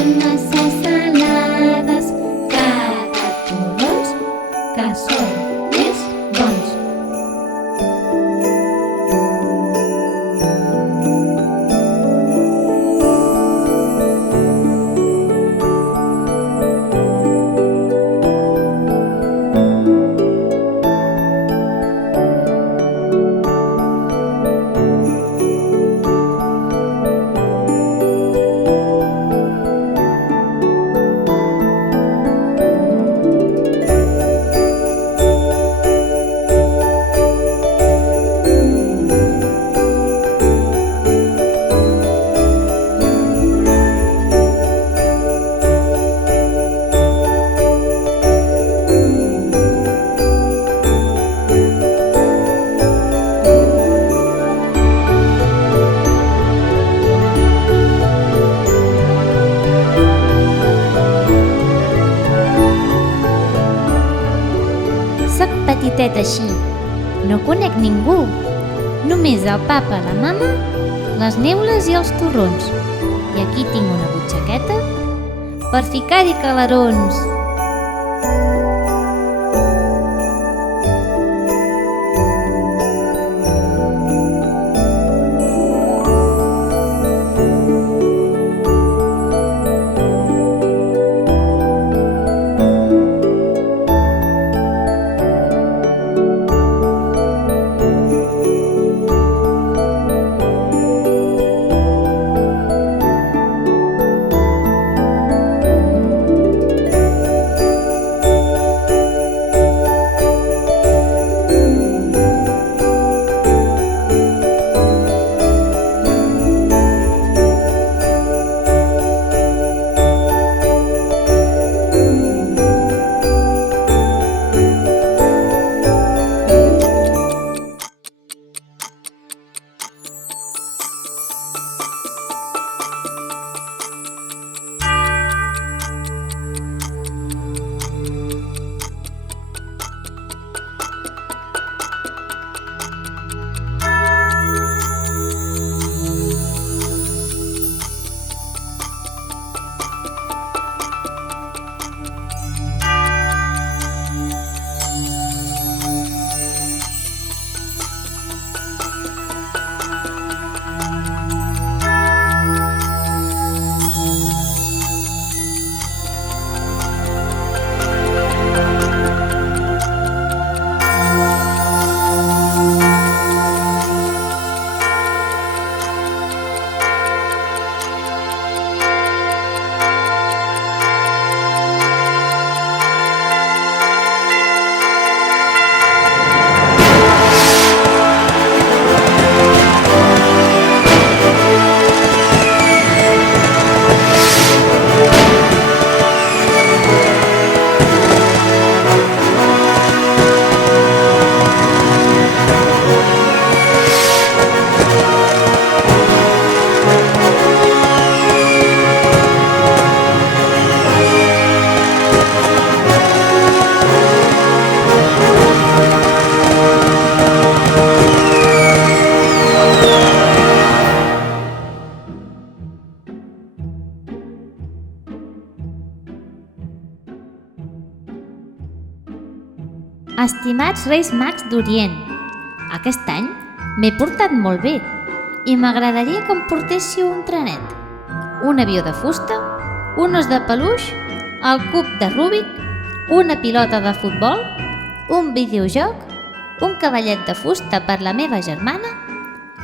són massa salades, cada torrons que són més bons. Soc petitet així, no conec ningú, només el papa, la mama, les neules i els torrons. I aquí tinc una butxaqueta per ficar-hi calarons. Estimats Reis Mags d'Orient, aquest any m'he portat molt bé i m'agradaria que em portéssiu un trenet, un avió de fusta, un os de peluix, el cub de Rubik, una pilota de futbol, un videojoc, un cavallet de fusta per la meva germana,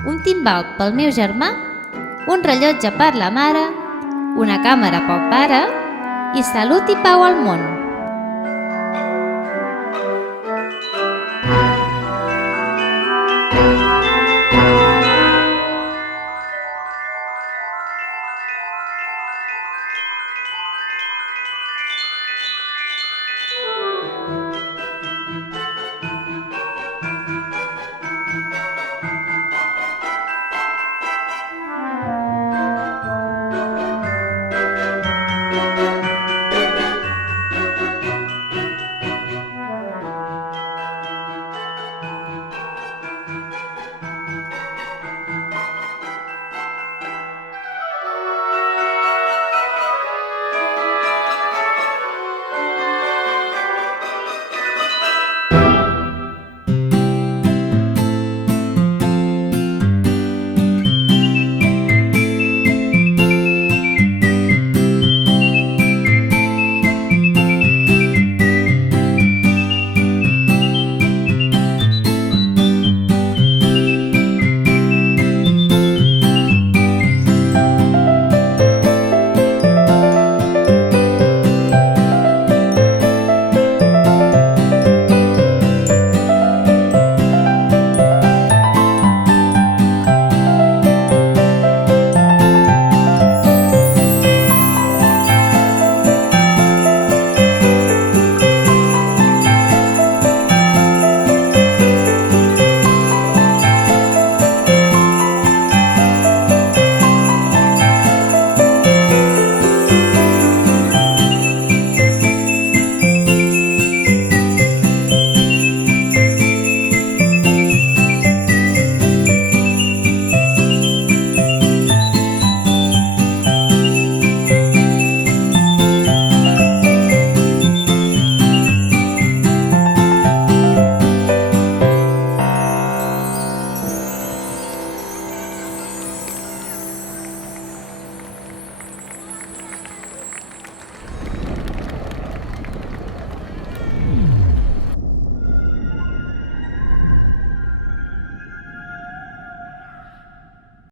un timbal pel meu germà, un rellotge per la mare, una càmera pel pare i salut i pau al món.